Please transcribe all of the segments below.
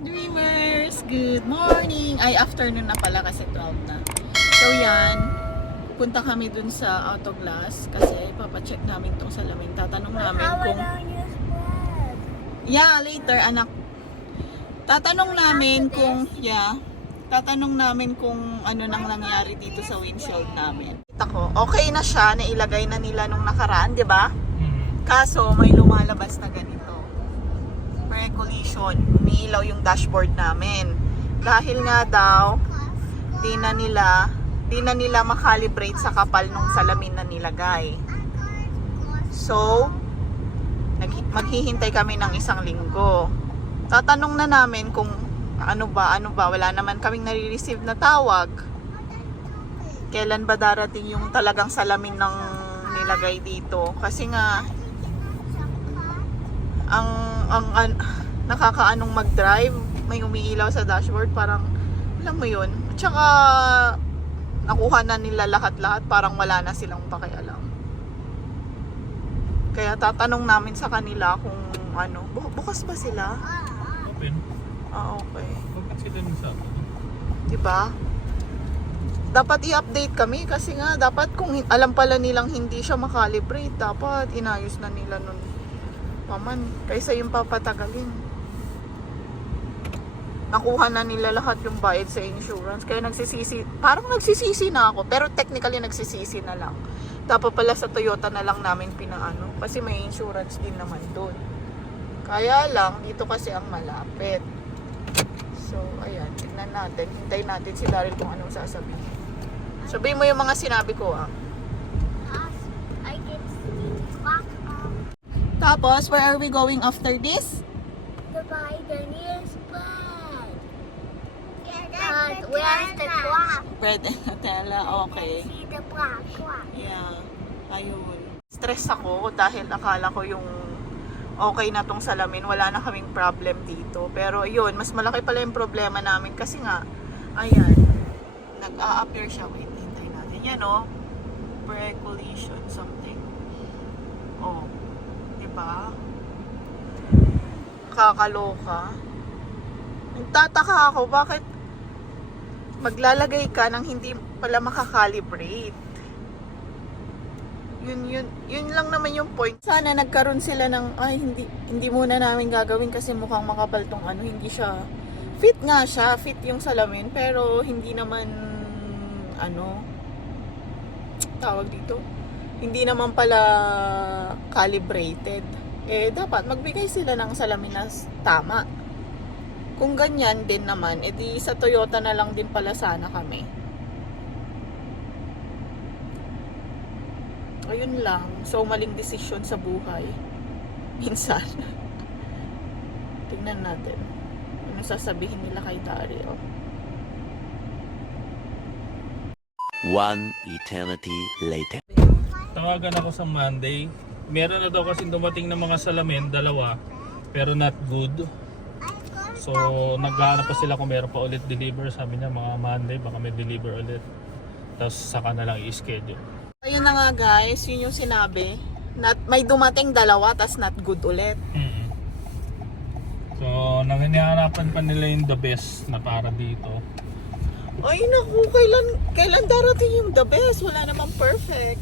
Dreamers! Good morning! Ay, afternoon na pala kasi 12 na. So yan, punta kami dun sa Autoglass kasi papacheck namin tong salamin. Tatanong namin kung... Yeah, later anak. Tatanong namin kung... Yeah. Tatanong namin kung ano nang nangyari dito sa windshield namin. Kita ko, okay na siya, nailagay na nila nung nakaraan, di ba? Kaso may lumalabas na ganito. Pre-collision, umiilaw yung dashboard namin. Dahil nga daw, di na nila makalibrate sa kapal ng salamin na nilagay. So, maghihintay kami ng 1 linggo. Tatanong na namin kung ano ba, wala naman kaming nare-receive na tawag. Kailan ba darating yung talagang salamin ng nilagay dito? Kasi nga, ang nakakaanong mag-drive, may umiilaw sa dashboard, parang alam mo yun. Tsaka nakuha na nila lahat-lahat, parang wala na silang pakialam. Kaya tatanong namin sa kanila kung ano, bukas ba sila? Open. Ah, okay. Open sila ng sabi. Diba? Dapat i-update kami kasi nga dapat kung alam pala nilang hindi siya makalibrate, dapat inayos na nila nun paman kaysa yung papatagalin. Nakuha na nila lahat yung bayad sa insurance, kaya parang nagsisisi na ako, pero technically nagsisisi na lang. Dapat pala sa Toyota na lang namin pinaano kasi may insurance din naman doon. Kaya lang dito kasi ang malapit. So ayan, tignan natin, hintayin natin si Daryl kung anong sasabihin. Sabihin mo yung mga sinabi ko ah. I can see clock. Tapos, where are we going after this? To buy the nearest bread. But where's the clock? Bread and Nutella, okay. See the clock. Yeah, ayun. Stress ako dahil akala ko yung okay na tong salamin, wala na kaming problem dito. Pero yun, mas malaki pala yung problema namin kasi nga, ayan, nag-a-appear siya. Wait, hintay natin. Yan o, pre-collision something. Oh. Diba? Kakaloka. Nagtataka ako bakit maglalagay ka ng hindi pala makakalibrate. Yun lang naman yung point. Sana nagkaroon sila ng hindi muna namin gagawin kasi mukhang makapal tong ano, hindi siya fit nga siya, fit yung salamin pero hindi naman ano tawag dito. Hindi naman pala calibrated. Eh, dapat magbigay sila ng salamin na tama. Kung ganyan din naman, edi sa Toyota na lang din pala sana kami. Ayun lang. So, maling desisyon sa buhay. Minsan. Tingnan natin. Ano sasabihin nila kay Dario. One eternity later. Tawagan ako sa Monday. Meron na daw kasi dumating na mga salamin, 2, pero not good. So, naghahanap pa sila kung meron pa ulit deliver. Sabi niya mga Monday, baka may deliver ulit. Tapos saka na lang i-schedule. Ayun na nga guys, yun yung sinabi. May dumating 2, tas not good ulit. So, nangyayarapan pa nila yung the best na para dito. Ay naku, kailan darating yung the best? Wala namang perfect.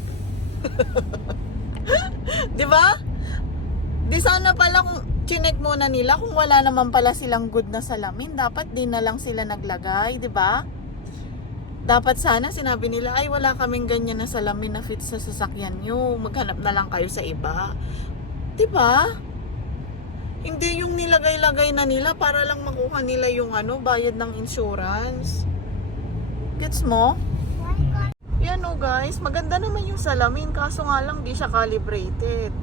'Di ba? Di sana pala kung chinek muna nila kung wala naman pala silang good na salamin, dapat di na lang sila naglagay, 'di ba? Dapat sana sinabi nila, ay wala kaming ganyan na salamin na fit sa sasakyan nyo, maghanap na lang kayo sa iba. 'Di ba? Hindi yung nilagay-lagay na nila para lang makuha nila yung bayad ng insurance. Gets mo? Yan o guys, maganda naman yung salamin, kaso nga lang di siya calibrated.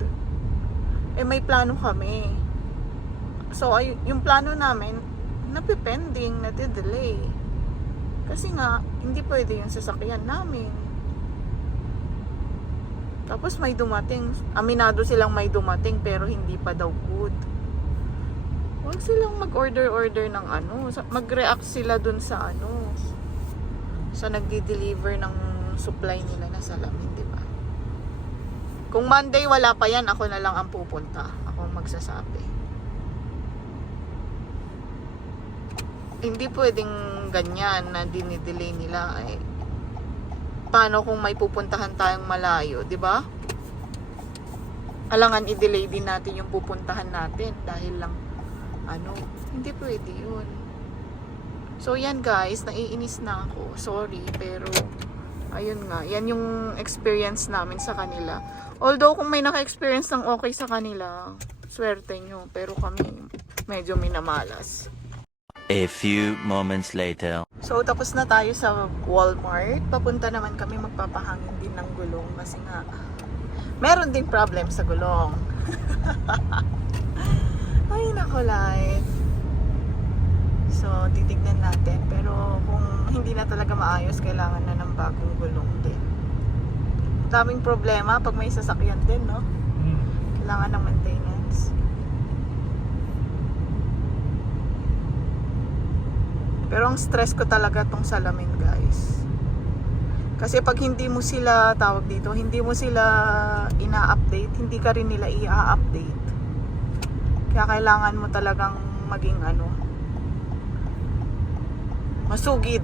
Eh may plano kami. So yung plano namin, napipending, natidelay. Kasi nga, hindi pwede yung sasakyan namin. Tapos may dumating. Aminado silang may dumating pero hindi pa daw good. Huwag silang mag-order ng ano. Mag-react sila dun sa ano. Sa nagdi-deliver ng supply nila na salamin, di ba? Kung Monday wala pa yan, ako na lang ang pupunta. Ako ang magsasabi. Hindi pwedeng ganyan na dinidelay nila eh. Paano kung may pupuntahan tayong malayo, di ba? Alangan i-delay din natin yung pupuntahan natin dahil lang ano, hindi pwede yun. So yan guys, naiinis na ako. Sorry, pero ayun nga, yan yung experience namin sa kanila. Although kung may naka-experience ng okay sa kanila, swerte nyo. Pero kami, medyo minamalas. A few moments later. So, tapos na tayo sa Walmart. Papunta naman kami, magpapahangin din ng gulong kasi nga, meron ding problem sa gulong. Ay, nako, life. So, titignan natin. Pero kung hindi na talaga maayos, kailangan na ng bagong gulong din. Daming problema pag may sasakyan din, no? Kailangan ng maintenance. Pero ang stress ko talaga tong salamin, guys. Kasi pag hindi mo sila, tawag dito, hindi mo sila ina-update, hindi ka rin nila i-update. Kaya kailangan mo talagang maging ano, masugid.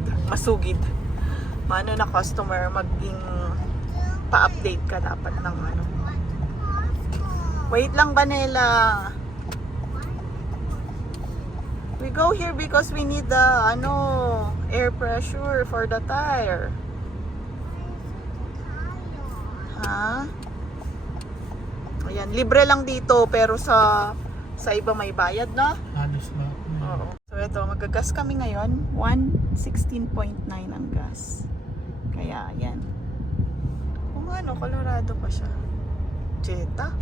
Mano na customer, maging pa-update ka dapat ng ano. Wait lang, Vanilla. We go here because we need the air pressure for the tire. Ha? Ayan, libre lang dito pero sa iba may bayad, no? Halos na. Oo. So ito, magagas kami ngayon. 116.9 ang gas. Kaya ayan. Kung ano, Colorado pa siya. Jetta.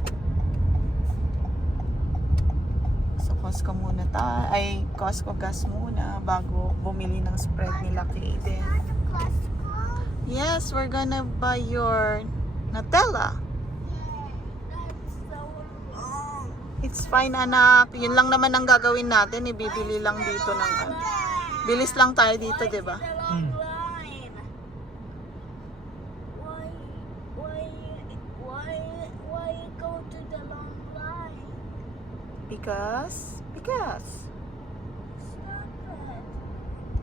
So Costco muna Costco gas muna bago bumili ng spread nila Kaden. Yes, we're gonna buy your Nutella. It's fine, anak. Yun lang naman ang gagawin natin. Ibibili lang dito ng ano. Bilis lang tayo dito, di ba? Why go to the long line? Because. Stop it.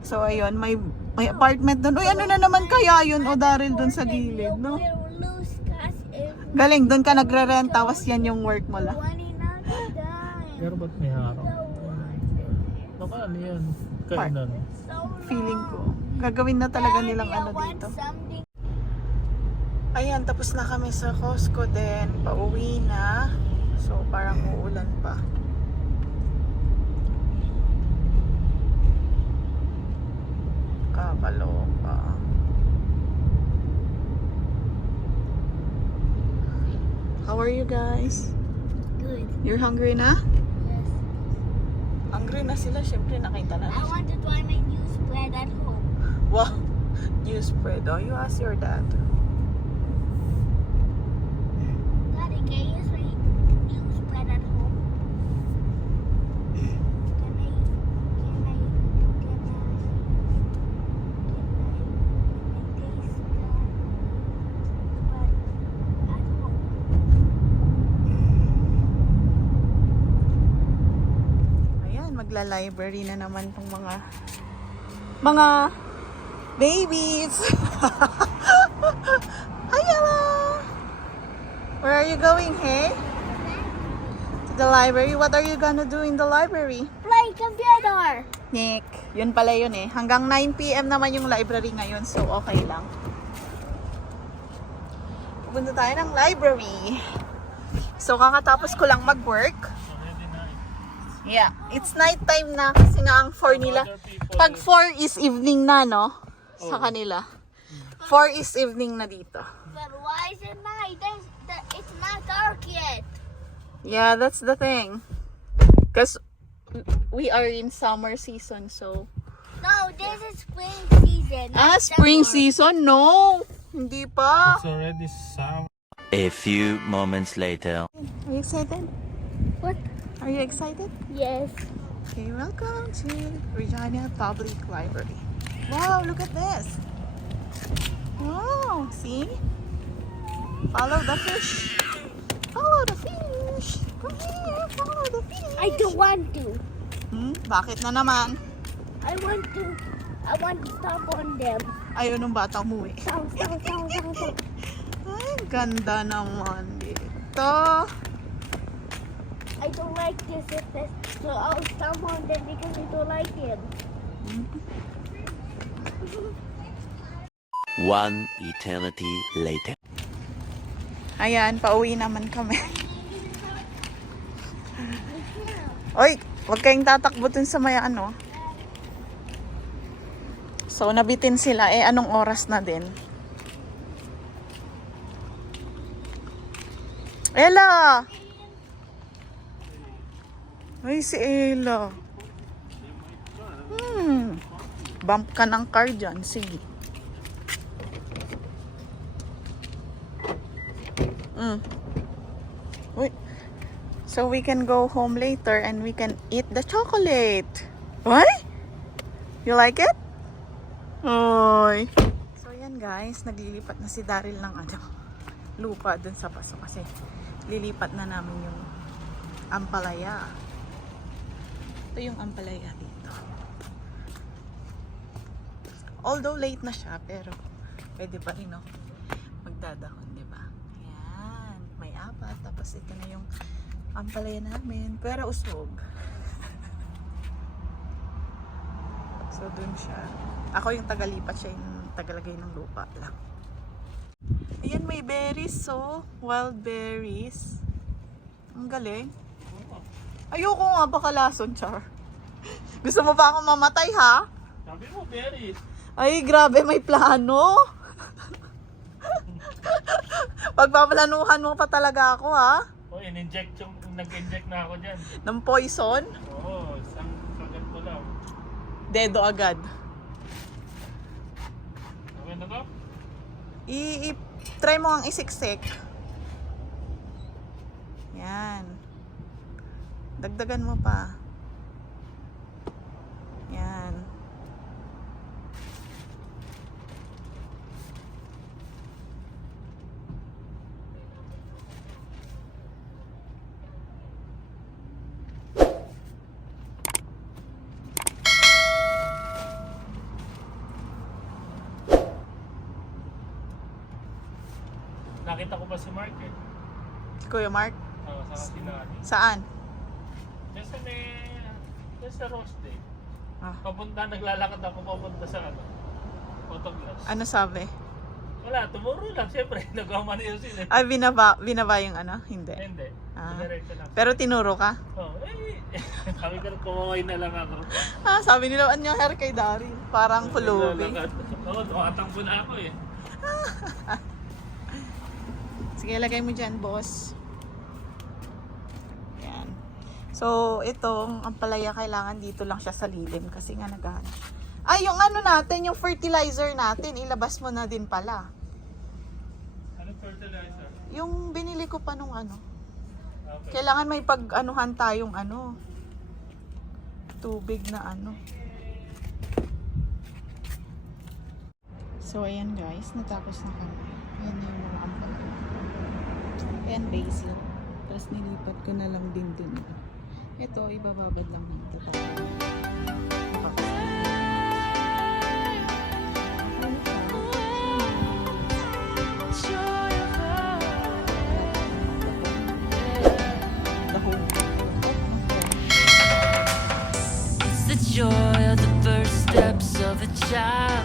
So, ayun. May apartment doon. Uy, ano na naman kaya yun? O, Daryl doon sa gilid, no? We'll lose cash if Galing, doon ka nagre-rent. Tapos yan yung work mo lang. running out of time. Pero ba't may harap? Baka ano yan? Kainan. Feeling ko. Gagawin na talaga nilang ano dito. Ayan, tapos na kami sa Costco din. Pauwi na. So, parang uulan pa. Kakaloka. How are you guys? Good. You're hungry na? Yes. Hungry na sila. Syempre, nakita na. I want to try my new spread at home. Wow. New spread. Oh, you ask your dad. Daddy, can you use my new spread at home? Can I taste the spread at home? Ayan, magla-library na naman tong mga babies. Hi, Ella. Where are you going, hey? To the library. What are you gonna do in the library? Play computer. Nick, yun pala yun eh. Hanggang 9 PM naman yung library ngayon, so okay lang. Pupunta tayo ng library. So, kakatapos ko lang mag-work. Yeah, it's night time na kasi nga ang 4 nila. Pag 4 is evening na, no? Sa kanila. 4 is evening na dito. But why is it night? It's not dark yet. Yeah, that's the thing. Because we are in summer season, so... No, this is spring season. Ah, not spring summer. season? No! Hindi pa. It's already summer. A few moments later. Are you excited? What? Are you excited? Yes. Okay, welcome to Regina Public Library. Wow, look at this. Wow, see? Follow the fish. Follow the fish. Come here, follow the fish. I don't want to. Bakit na naman? I want to stop on them. Ayaw nung bata umuwi. Stop. Ay, ganda naman dito. I don't like this, so I'll stop on them because I don't like it. One eternity later. Ayan, pauwi naman kami. Oy, huwag kayong tatakbo dun sa may ano. So, nabitin sila. Anong oras na din? Ella! Ay, si Ella. Bump ka ng car dyan. Sige. Wait. So we can go home later and we can eat the chocolate. What? You like it? Oy. So yan guys, naglilipat na si Daryl ng lupa dun sa paso kasi lilipat na namin yung ampalaya. Ito yung ampalaya dito. Although late na siya, pero pwede pa rin magdadahon, di ba? Ayan, may apat. Tapos ito na yung ampalaya namin. Pero usog. So dun siya. Ako yung tagalipat, siya yung tagalagay ng lupa lang. Ayan, may berries, so wild berries. Ang galing. Ayoko nga, baka lason, Char. Gusto mo ba akong mamatay, ha? Sabi mo, berries. Ay, grabe, may plano. Pagpaplanuhan mo pa talaga ako, ha? Oh, nag-inject na ako dyan. Ng poison? Oo, isang kagat ko lang. Dedo agad. Okay na to? Try mo ang isiksik. Yan. Dagdagan mo pa. Yan. Nakita ko pa si Mark eh. Si Kuya Mark, Oo, sa Tinali. saan? Diyan sa Rose Day. Ah. Naglalakad ako papunta sa photoglass. Ano sabi? Wala, tumuro lang. Siyempre, nagmamanil sila. Ay, binaba yung Hindi. Hindi. Ah. Diretso lang. Pero tinuro ka? Oh, sabi ko, kumaway na lang ako. Sabi nila, ano yung hair kay Daryl? Parang pulubi. Oo, tumatangbo na ako eh. Sige, lagay mo dyan, boss. Yan. So, itong ampalaya, kailangan dito lang siya sa lilim kasi nga naghahanap. Ay, yung natin, yung fertilizer natin, ilabas mo na din pala. Anong fertilizer? Yung binili ko pa nung Okay. Kailangan may pag-anuhan tayong tubig na So, ayan guys, natapos na kami. Ayan na yung mga ampalaya. Ayan, basil. Tapos nilipat ko na lang din dun. Ito, ibababad lang dito. It's the joy of the first steps of a child.